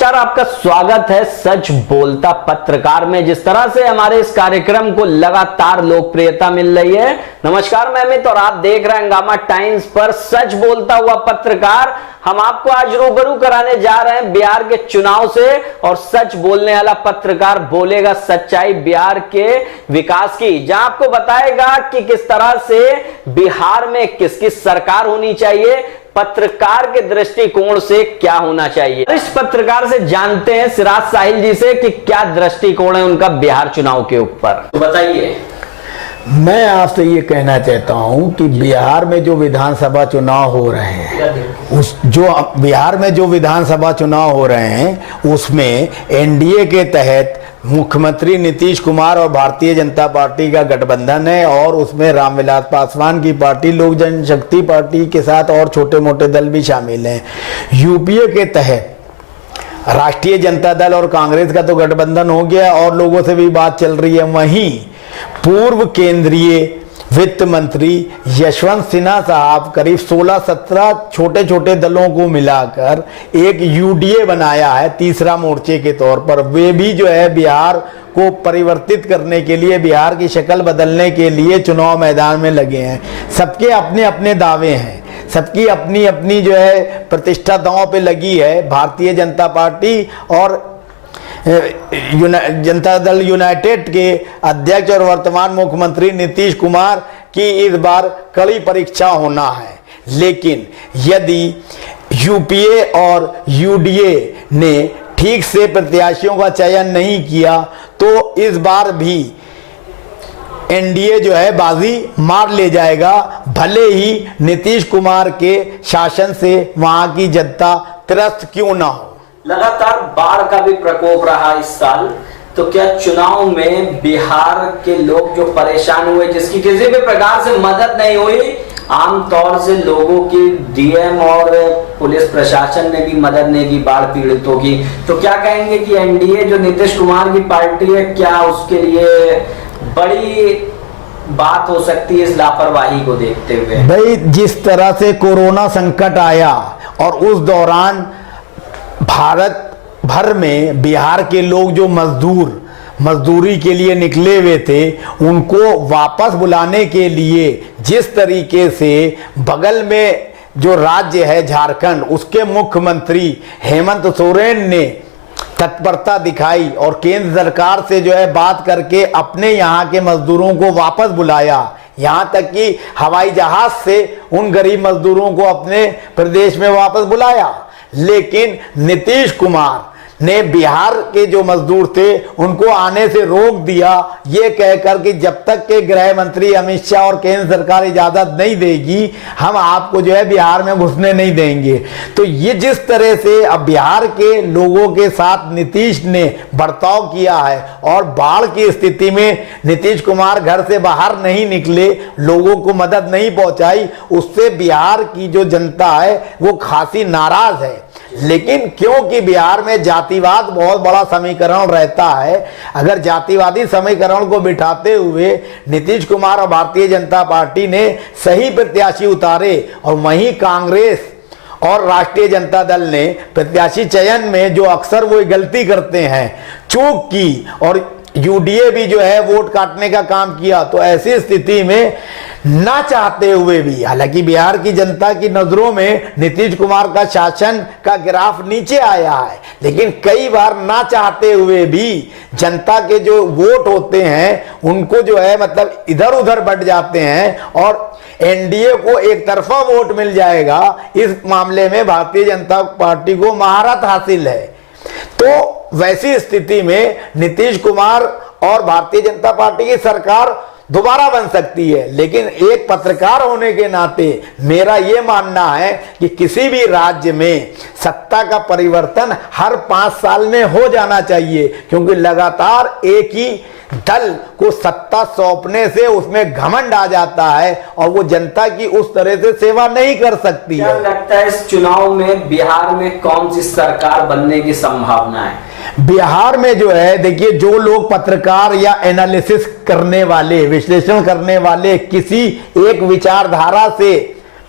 नमस्कार, आपका स्वागत है सच बोलता पत्रकार में। जिस तरह से हमारे इस कार्यक्रम को लगातार लोकप्रियता मिल रही है। नमस्कार, मैं अमित और आप देख रहे हैं हंगामा टाइम्स पर सच बोलता हुआ पत्रकार। हम आपको आज रूबरू कराने जा रहे हैं बिहार के चुनाव से, और सच बोलने वाला पत्रकार बोलेगा सच्चाई बिहार के विकास की, जहां आपको बताएगा कि किस तरह से बिहार में किसकी सरकार होनी चाहिए, पत्रकार के दृष्टिकोण से क्या होना चाहिए। इस पत्रकार से जानते हैं सिराज साहिल जी से कि क्या दृष्टिकोण है उनका बिहार चुनाव के ऊपर। तो बताइए। मैं आपसे ये कहना चाहता हूं कि बिहार में जो विधानसभा चुनाव हो रहे हैं, बिहार में जो विधानसभा चुनाव हो रहे हैं उसमें एनडीए के तहत मुख्यमंत्री नीतीश कुमार और भारतीय जनता पार्टी का गठबंधन है, और उसमें रामविलास पासवान की पार्टी, लोक जनशक्ति पार्टी के साथ और छोटे मोटे दल भी शामिल हैं। यूपीए के तहत राष्ट्रीय जनता दल और कांग्रेस का तो गठबंधन हो गया और लोगों से भी बात चल रही है। वहीं पूर्व केंद्रीय वित्त मंत्री यशवंत सिन्हा साहब करीब 16-17 छोटे छोटे दलों को मिलाकर एक यूडीए बनाया है तीसरा मोर्चे के तौर पर। वे भी जो है बिहार को परिवर्तित करने के लिए, बिहार की शक्ल बदलने के लिए चुनाव मैदान में लगे हैं। सबके अपने अपने दावे हैं, सबकी अपनी अपनी जो है प्रतिष्ठा दांव पे लगी है। भारतीय जनता पार्टी और जनता दल यूनाइटेड के अध्यक्ष और वर्तमान मुख्यमंत्री नीतीश कुमार की इस बार कड़ी परीक्षा होना है। लेकिन यदि यूपीए और यूडीए ने ठीक से प्रत्याशियों का चयन नहीं किया तो इस बार भी एनडीए जो है बाजी मार ले जाएगा, भले ही नीतीश कुमार के शासन से वहां की जनता त्रस्त क्यों ना हो। लगातार बाढ़ का भी प्रकोप रहा इस साल, तो क्या चुनाव में बिहार के लोग जो परेशान हुए, जिसकी किसी भी प्रकार से मदद नहीं हुई, आमतौर से लोगों की डीएम और पुलिस प्रशासन ने भी मदद नहीं की बाढ़ पीड़ितों की, तो क्या कहेंगे कि एनडीए जो नीतीश कुमार की पार्टी है, क्या उसके लिए बड़ी बात हो सकती है इस लापरवाही को देखते हुए? भाई, जिस तरह से कोरोना संकट आया और उस दौरान भारत भर में बिहार के लोग जो मजदूरी के लिए निकले हुए थे, उनको वापस बुलाने के लिए जिस तरीके से बगल में जो राज्य है झारखंड, उसके मुख्यमंत्री हेमंत सोरेन ने तत्परता दिखाई और केंद्र सरकार से जो है बात करके अपने यहाँ के मजदूरों को वापस बुलाया, यहाँ तक कि हवाई जहाज से उन गरीब मजदूरों को अपने प्रदेश में वापस बुलाया। लेकिन नीतीश कुमार ने बिहार के जो मजदूर थे उनको आने से रोक दिया, ये कहकर कि जब तक के गृह मंत्री अमित शाह और केंद्र सरकार इजाजत नहीं देगी, हम आपको जो है बिहार में घुसने नहीं देंगे। तो ये जिस तरह से अब बिहार के लोगों के साथ नीतीश ने बर्ताव किया है, और बाढ़ की स्थिति में नीतीश कुमार घर से बाहर नहीं निकले, लोगों को मदद नहीं पहुंचाई, उससे बिहार की जो जनता है वो खासी नाराज है। लेकिन क्योंकि बिहार में जातिवाद बहुत बड़ा समीकरण रहता है, अगर जातिवादी समीकरण को बिठाते हुए नीतीश कुमार और भारतीय जनता पार्टी ने सही प्रत्याशी उतारे, और वहीं कांग्रेस और राष्ट्रीय जनता दल ने प्रत्याशी चयन में जो अक्सर वो गलती करते हैं चूक की, और यूडीए भी जो है वोट काटने का काम किया, तो ऐसी स्थिति में ना चाहते हुए भी, हालांकि बिहार की जनता की नजरों में नीतीश कुमार का शासन का ग्राफ नीचे आया है, लेकिन कई बार ना चाहते हुए भी जनता के जो वोट होते हैं उनको जो है मतलब इधर उधर बढ़ जाते हैं, और एनडीए को एक तरफा वोट मिल जाएगा। इस मामले में भारतीय जनता पार्टी को महारत हासिल है। तो वैसी स्थिति में नीतीश कुमार और भारतीय जनता पार्टी की सरकार दोबारा बन सकती है। लेकिन एक पत्रकार होने के नाते मेरा यह मानना है कि किसी भी राज्य में सत्ता का परिवर्तन हर 5 साल में हो जाना चाहिए, क्योंकि लगातार एक ही दल को सत्ता सौंपने से उसमें घमंड आ जाता है और वो जनता की उस तरह से सेवा नहीं कर सकती है। क्या लगता है इस चुनाव में बिहार में कौन सी सरकार बनने की संभावना है? बिहार में जो है, देखिए, जो लोग पत्रकार या एनालिसिस करने वाले, विश्लेषण करने वाले किसी एक विचारधारा से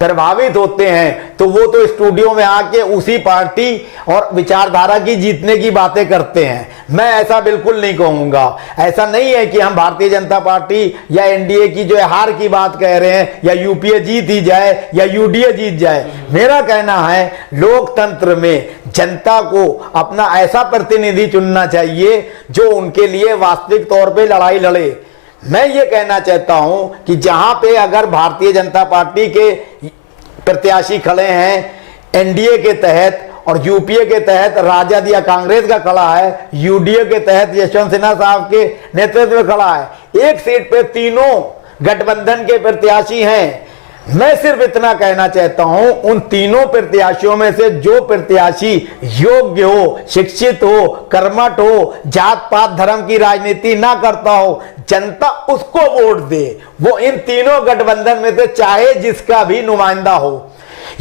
प्रभावित होते हैं तो वो तो स्टूडियो में आके उसी पार्टी और विचारधारा की जीतने की बातें करते हैं। मैं ऐसा बिल्कुल नहीं कहूंगा। ऐसा नहीं है कि हम भारतीय जनता पार्टी या एनडीए की जो है हार की बात कह रहे हैं, या यूपीए जीत ही जाए या यूडीए जीत जाए। मेरा कहना है लोकतंत्र में जनता को अपना ऐसा प्रतिनिधि चुनना चाहिए जो उनके लिए वास्तविक तौर पे लड़ाई लड़े। मैं ये कहना चाहता हूं कि जहां पे अगर भारतीय जनता पार्टी के प्रत्याशी खड़े हैं एनडीए के तहत और यूपीए के तहत राजद या कांग्रेस का खड़ा है, यूडीए के तहत यशवंत सिन्हा साहब के नेतृत्व में खड़ा है, एक सीट पे तीनों गठबंधन के प्रत्याशी हैं। मैं सिर्फ इतना कहना चाहता हूं उन तीनों प्रत्याशियों में से जो प्रत्याशी योग्य हो, शिक्षित हो, कर्मठ हो, जात पात धर्म की राजनीति ना करता हो, जनता उसको वोट दे। वो इन तीनों गठबंधन में से चाहे जिसका भी नुमाइंदा हो।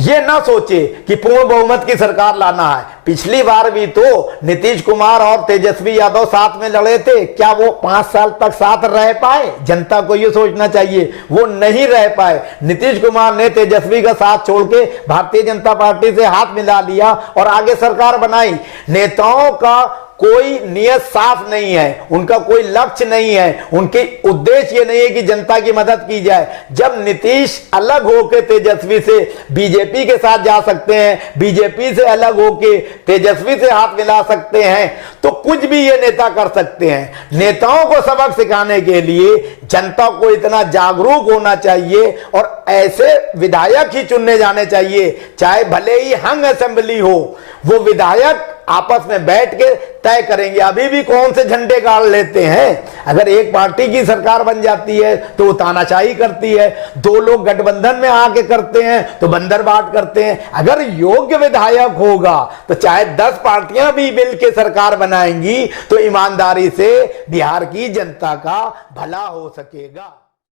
ये ना सोचे कि पूर्ण बहुमत की सरकार लाना है। पिछली बार भी तो नीतीश कुमार और तेजस्वी यादव साथ में लड़े थे, क्या वो 5 साल तक साथ रह पाए? जनता को ये सोचना चाहिए, वो नहीं रह पाए। नीतीश कुमार ने तेजस्वी का साथ छोड़ के भारतीय जनता पार्टी से हाथ मिला लिया और आगे सरकार बनाई। नेताओं का कोई नियत साफ नहीं है, उनका कोई लक्ष्य नहीं है, उनके उद्देश्य ये नहीं है कि जनता की मदद की जाए। जब नीतीश अलग होकर तेजस्वी से बीजेपी के साथ जा सकते हैं, बीजेपी से अलग होकर तेजस्वी से हाथ मिला सकते हैं, तो कुछ भी ये नेता कर सकते हैं। नेताओं को सबक सिखाने के लिए जनता को इतना जागरूक होना चाहिए और ऐसे विधायक ही चुनने जाने चाहिए, चाहे भले ही हंग असेंबली हो, वो विधायक आपस में बैठ के तय करेंगे। अभी भी कौन से झंडे गाड़ लेते हैं? अगर एक पार्टी की सरकार बन जाती है तो वो तानाशाही करती है, 2 लोग गठबंधन में आके करते हैं तो बंदरबाट करते हैं। अगर योग्य विधायक होगा तो चाहे 10 पार्टियां भी मिल के सरकार बनाएंगी तो ईमानदारी से बिहार की जनता का भला हो सकेगा।